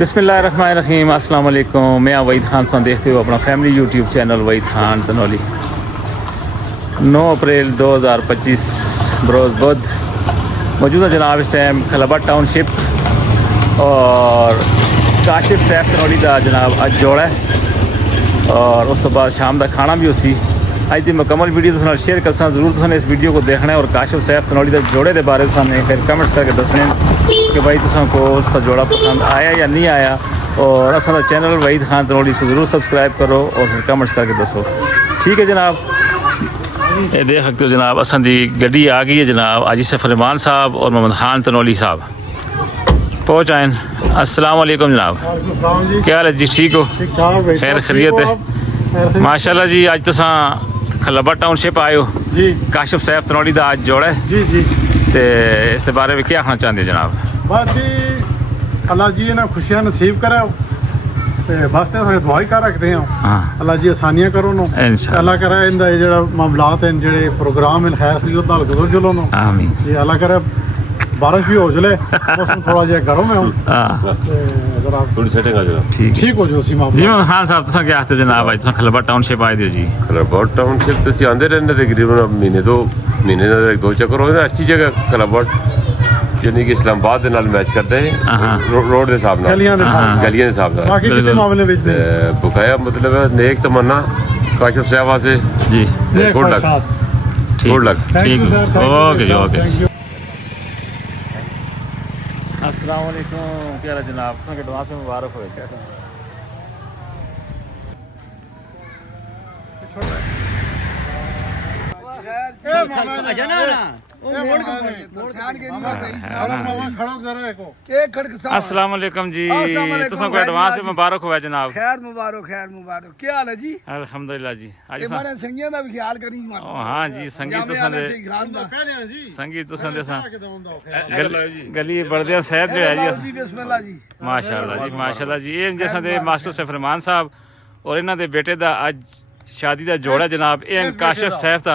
बिस्मिल्लाहिर्रहमानिर्रहीम, अस्सलाम वालेकुम। मैं वहीद खान सा देखते हो अपना family YouTube channel Waheed Khan Tanoli. 9 अप्रैल 2025 बरोज़ बुध मौजूदा जनाब इस टाइम खलाबत टाउनशिप और काशिफ सैफ तनौली का जनाब अज जोड़ा है और उस तो बाद शाम का खाना भी उसी अज की मुकम्मल वीडियो तुम शेयर कर जरूर तुमने इस वीडियो को देखना है और काशिफ सैफ तनौली के जोड़े के बारे में फिर कमेंट्स करके दसने कि भाई तुमको उसका जोड़ा पसंद आया या नहीं आया और असा चैनल वहीद खान तनौली को ज़रूर सब्सक्राइब करो और फिर कमेंट्स करके दसो। ठीक है जनाब, ये देख सकते हो जनाब असा दी गड्डी आ गई है जनाब। आजी सफरमान साहब और मोहम्मद खान तनौली साहब पहुँच आए। अस्सलाम वालेकुम जनाब, क्या हाल है जी? ठीक हो? खैर खैरियत है माशाल्लाह जी। आज तुसा खलाबत टाउनशिप आए हो जी। काशिफ सैफ तनौली का आज जोड़ा है जी जी। तो इस बारे में क्या आखना चाहते जनाब? बस जी अल्लाह जी ने खुशियां नसीब करे बस दुआ ही कर रखते हैं। हाँ अल्लाह जी आसानियां करो नो इंशाअल्लाह। अल्लाह करे इंदा जेड़ा मामलात हैं जेड़े प्रोग्राम हैं खैर खरीद नाल गुजर जलो नो आमीन। जी। अल्लाह करे बारिश भी हो जले मौसम थोड़ा जिहा गर्म है हुन हाँ अगर आप थोड़ी सेटिंग आ जाएगा। ठीक ठीक हो जो सी जी। मामला मोहम्मद खान साहब तुसा क्या आखते जनाब? आज तुसा खलाबत टाउनशिप आए थे जी। खलाबत टाउनशिप तो आंदे रहने तकरीबन महीने का 2 चक्कर हो। अच्छी जगह खलाबत यानी कि इस्लामाबाद के नाल मैच करते हैं रोड के हिसाब नाल, गलियां दे साथ गलियां के हिसाब नाल। बाकी किसी मामले विच ते बकाया मतलब है नेक तमन्ना काशिफ साहब वास्ते जी। नहीं गुड लक ठीक गुड लक। ठीक ओके जी ओके। Thank you. अस्सलाम वालेकुम, क्या हाल है जनाब? तुसा एडवांस में मुबारक हो। क्या अस्सलाम वालेकुम जी, तुसा को एडवांस में मुबारक हो जनाब। खैर मुबारक क्या हाल है जी? अल्हम्दुलिल्लाह जी। आज हमारे संगियों का भी ख्याल करी हाँ जी, संगीत तुसा दे संगीत तुसा दे गली बड़दिया शहर जो है जी। बिस्मिल्लाह जी। माशाल्लाह जी। ये जैसा दे मास्टर सफरमान साहब और इन्हों दे बेटे दा आज शादी दा जोड़ा जनाब। ये काशिफ सैफ दा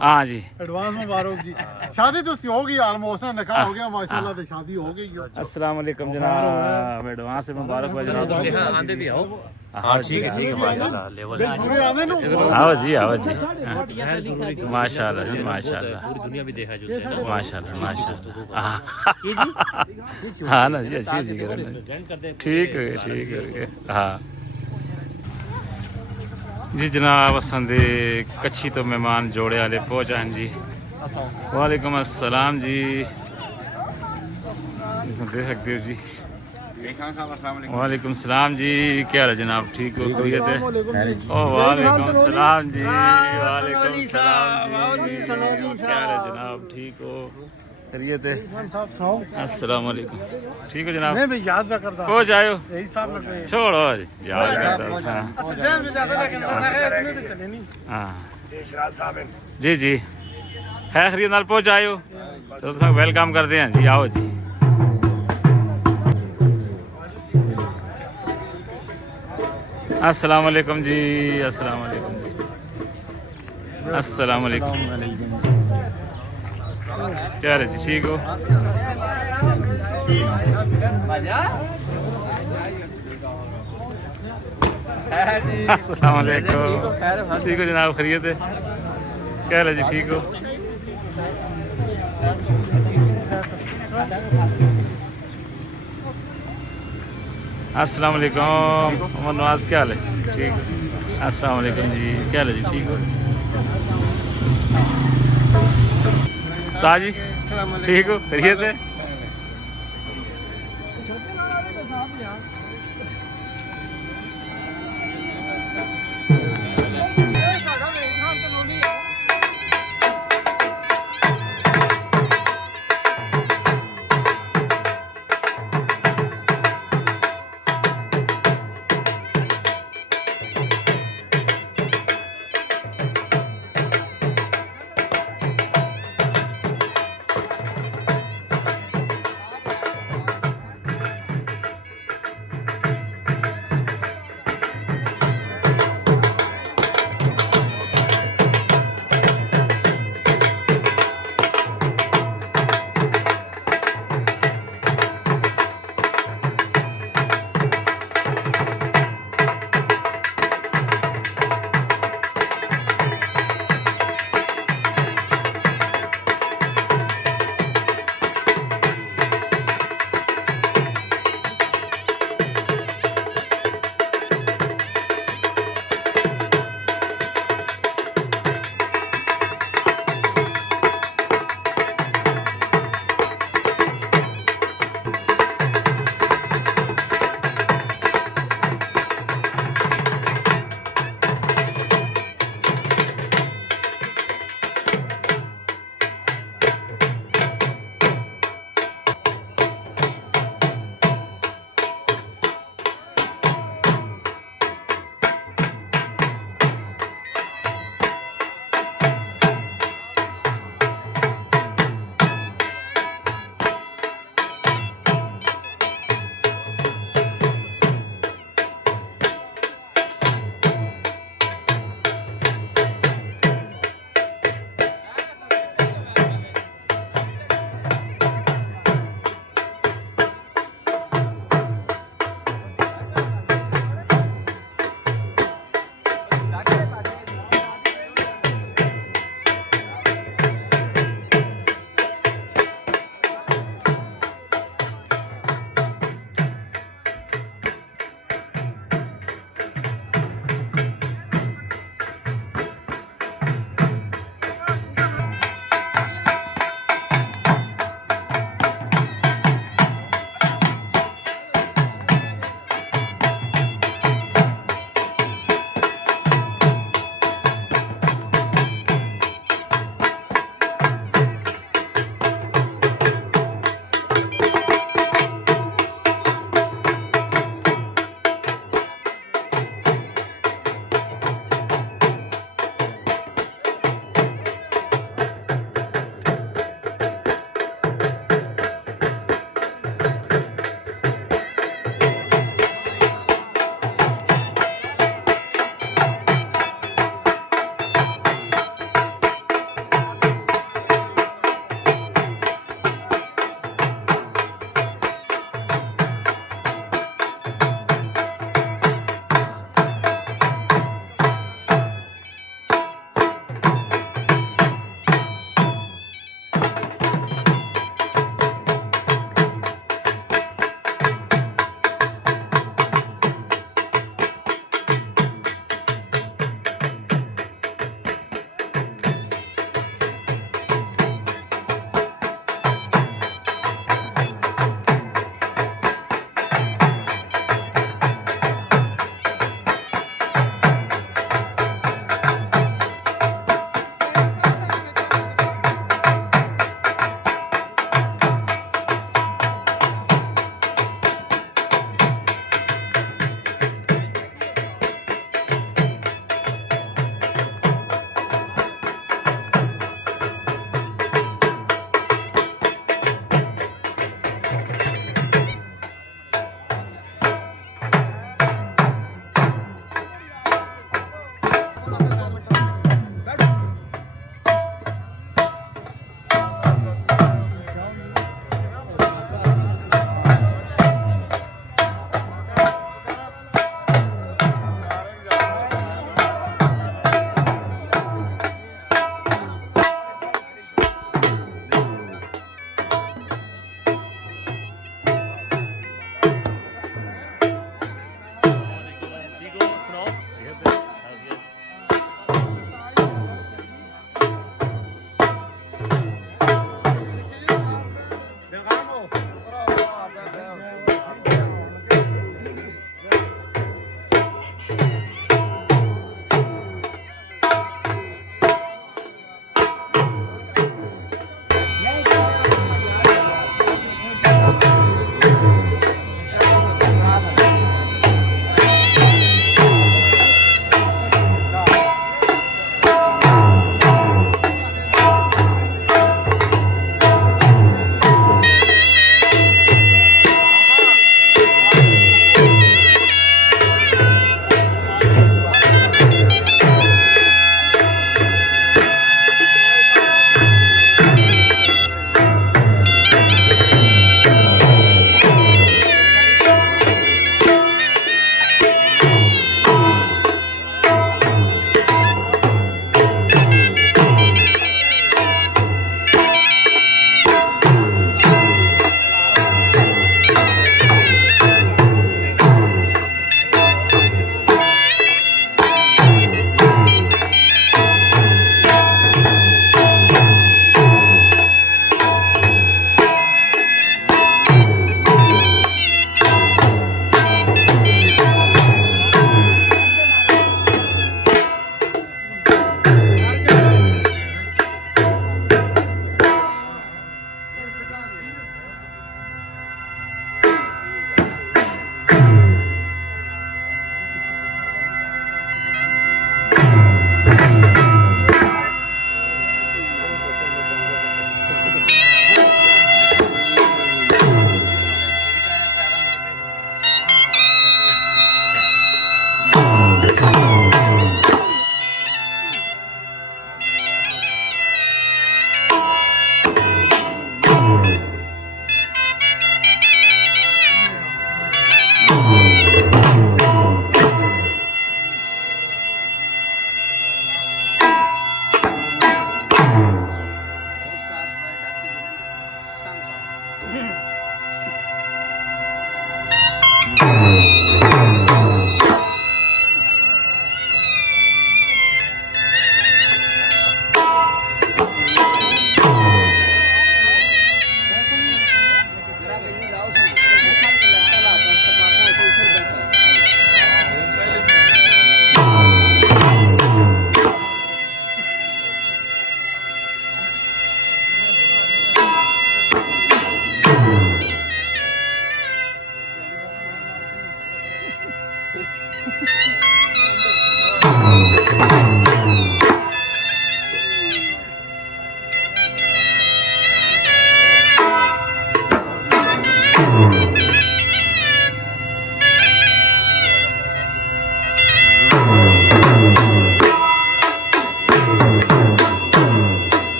हाँ जी। एडवांस मुबारक जी। शादी तो हो गई ऑलमोस्ट, निकाह हो गया माशाल्लाह ते शादी हो गई है। अस्सलाम वालेकुम जनाब, एडवांस में मुबारक हो जनाब। आंदे भी आओ। हाँ ठीक है माशाल्लाह। लेवल पूरे आने नो आओ जी माशाल्लाह जी माशाल्लाह। पूरी दुनिया भी देखा जो माशाल्लाह हाँ ना जी। अच्छी जी ठीक है हाँ जी जनाब। असंदे कच्छी तो मेहमान जोड़े वाले पहुँच आए जी। वालेकुम अस्सलाम जी। देख सकते हो जी। वालेकुम सलाम जी, क्या हाल है जनाब? ठीक हो? खैरियत है? ओ वालेकुम सलाम जी, वालेकुम सलाम जी। क्या हाल है जनाब? ठीक हो? खैरियत है? अस्सलाम वालेकुम। ठीक हो जनाब? मैं भी याद भी करता हो जाओ यही साहब लगे छोड़ो याद करता हाँ जी जी है खरीद नाल पहुँच आयो तो वेलकम करते हैं जी। आओ जी। अस्सलाम वालेकुम जी। अस्सलाम वालेकुम जी। अस्सलाम वालेकुम। क्या है जी? ठीक हो? अस्सलाम वालेकुम। ठीक हो जनाब? खैरियत है? क्या है जी? ठीक हो? अस्सलाम वालेकुम मोहम्मद नवाज, क्या हाल है? ठीक है। अस्सलाम वालेकुम जी, क्या हाल है जी? ठीक हो? ताजी ठीक हो? खैरियत है?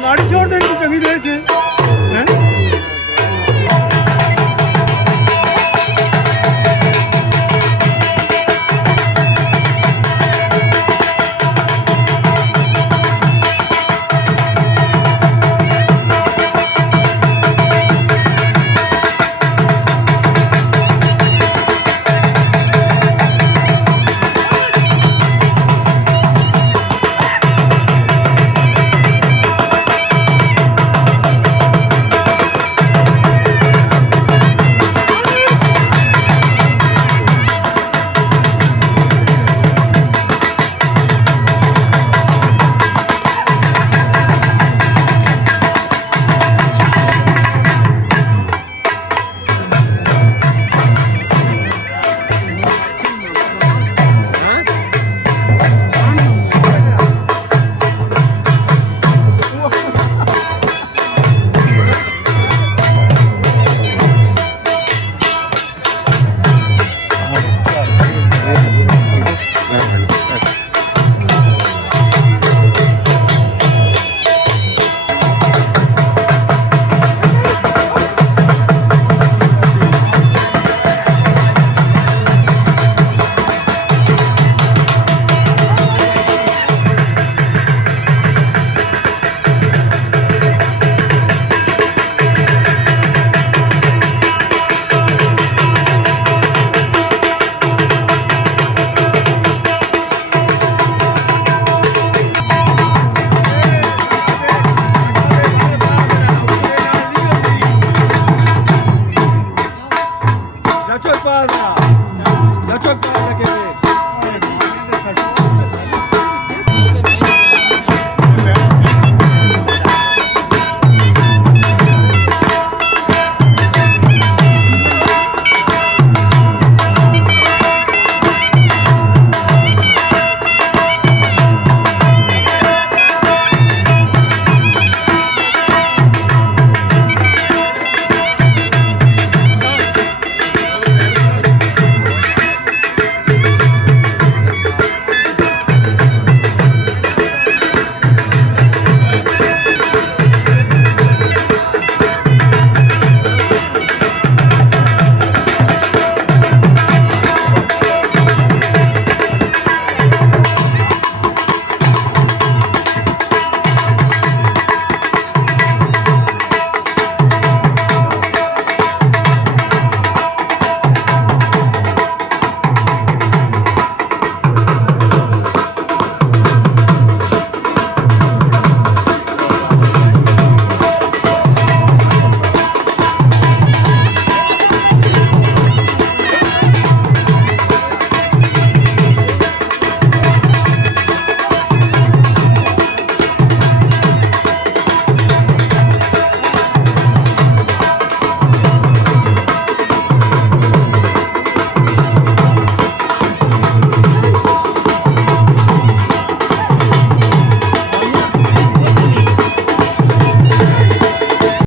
ਮਾੜੀ ਛੋੜ ਦੇਣੀ ਚੰਗੀ ਦੇਖ ਕੇ